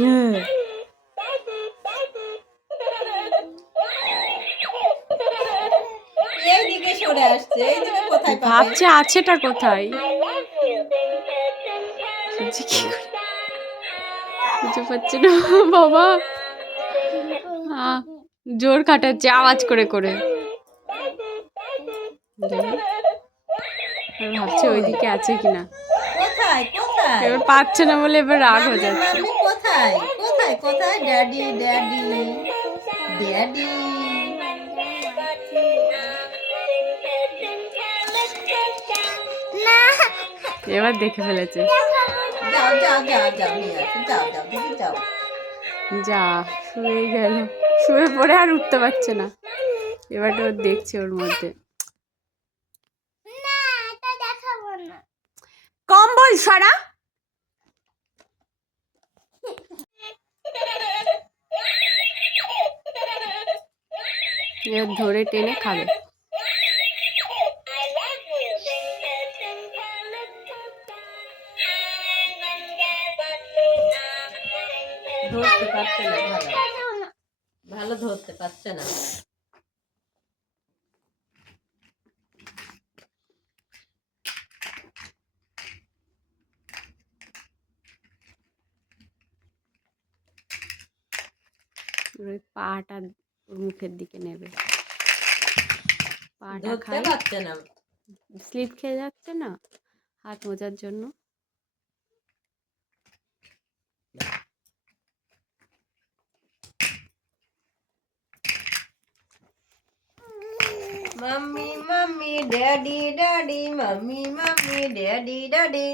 হ্যাঁ এইদিকে সরে আসছে, এইদিকে কোথায় পাবে? ভাবছে আছেটা কোথায়, খুঁজে পাচ্ছে না বাবা। জোর খাটাচ্ছে আওয়াজ করে করে, ভাবছে ওইদিকে আছে কিনা। কোথায় কোথায়? এবার পাচ্ছে না বলে এবার রাগ হয়ে যাচ্ছে। মাম্মি কোথায় কোথায় কোথায়? Daddy daddy daddy. এবার দেখে ফেলেছে। যাও যাও যাও যাও নিয়ে আসো, যাও যাও দিদি যাও। যা শুয়ে গেল, শুয়ে পড়ে আর উঠতে পারছে না। এবার তো দেখছে ওর মধ্যে কম্বল সরা। এবার ধরে টেনে খাবে। ধরতে পারছে না, ভালো ভালো ধরতে পারছে না। ওই পাটা ওর মুখের দিকে নেবে, পাটা ধরতে খাই, পারছে না। স্লিপ খেয়ে যাচ্ছে না হাত মোজার জন্য। Mummy mummy daddy daddy, mummy mummy daddy daddy.